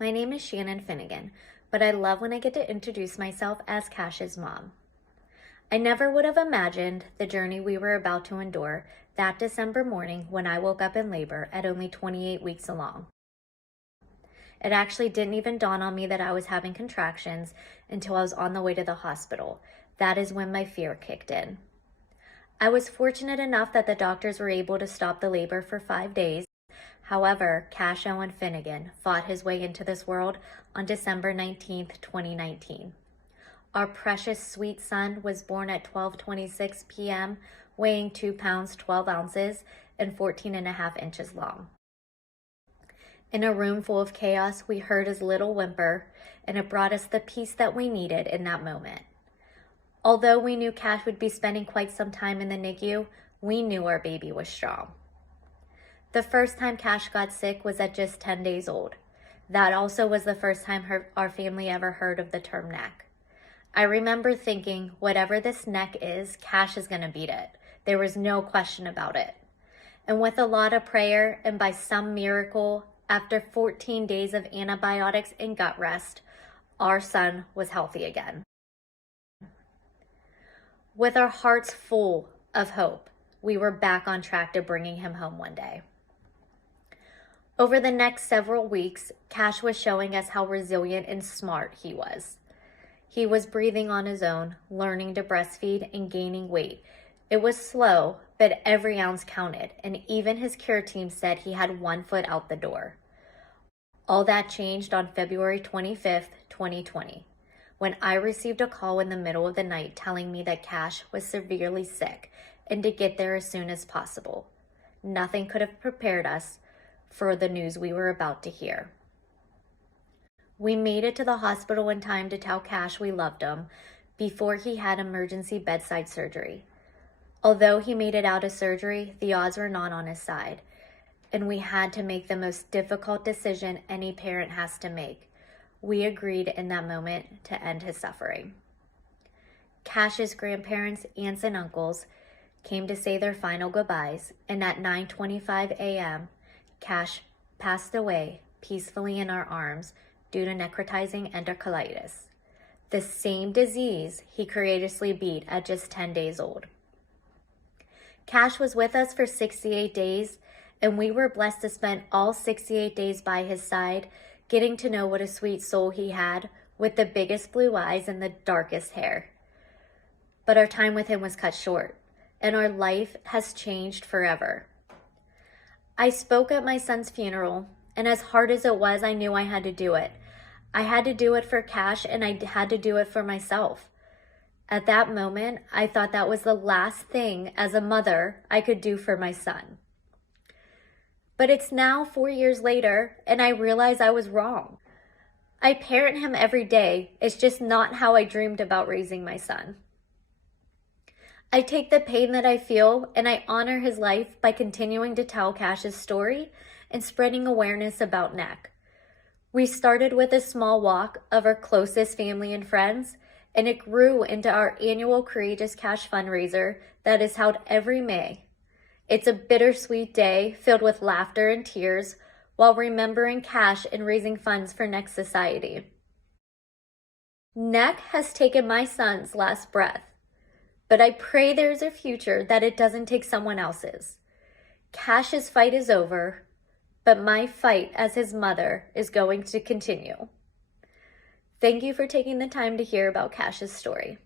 My name is Shannan Finnegan, but I love when I get to introduce myself as Cash's mom. I never would have imagined the journey we were about to endure that December morning when I woke up in labor at only 28 weeks along. It actually didn't even dawn on me that I was having contractions until I was on the way to the hospital. That is when my fear kicked in. I was fortunate enough that the doctors were able to stop the labor for 5 days. However, Cash Owen Finnegan fought his way into this world on December 19th, 2019. Our precious sweet son was born at 12:26 p.m., weighing 2 pounds 12 ounces and 14.5 inches long. In a room full of chaos, we heard his little whimper, and it brought us the peace that we needed in that moment. Although we knew Cash would be spending quite some time in the NICU, we knew our baby was strong. The first time Cash got sick was at just 10 days old. That also was the first time our family ever heard of the term NEC. I remember thinking, whatever this NEC is, Cash is going to beat it. There was no question about it. And with a lot of prayer and by some miracle, after 14 days of antibiotics and gut rest, our son was healthy again. With our hearts full of hope, we were back on track to bringing him home one day. Over the next several weeks, Cash was showing us how resilient and smart he was. He was breathing on his own, learning to breastfeed, and gaining weight. It was slow, but every ounce counted, and even his care team said he had 1 foot out the door. All that changed on February 25th, 2020, when I received a call in the middle of the night telling me that Cash was severely sick and to get there as soon as possible. Nothing could have prepared us for the news we were about to hear. We made it to the hospital in time to tell Cash we loved him before he had emergency bedside surgery. Although he made it out of surgery, the odds were not on his side, and we had to make the most difficult decision any parent has to make. We agreed in that moment to end his suffering. Cash's grandparents, aunts, and uncles came to say their final goodbyes, and at 9:25 a.m., Cash passed away peacefully in our arms due to necrotizing enterocolitis, the same disease he courageously beat at just 10 days old. Cash was with us for 68 days, and we were blessed to spend all 68 days by his side, getting to know what a sweet soul he had with the biggest blue eyes and the darkest hair. But our time with him was cut short, and our life has changed forever. I spoke at my son's funeral, and as hard as it was, I knew I had to do it. I had to do it for Cash, and I had to do it for myself. At that moment, I thought that was the last thing as a mother I could do for my son. But it's now 4 years later, and I realize I was wrong. I parent him every day. It's just not how I dreamed about raising my son. I take the pain that I feel and I honor his life by continuing to tell Cash's story and spreading awareness about NEC. We started with a small walk of our closest family and friends, and it grew into our annual Courageous Cash fundraiser that is held every May. It's a bittersweet day filled with laughter and tears while remembering Cash and raising funds for NEC Society. NEC has taken my son's last breath, but I pray there's a future that it doesn't take someone else's. Cash's fight is over, but my fight as his mother is going to continue. Thank you for taking the time to hear about Cash's story.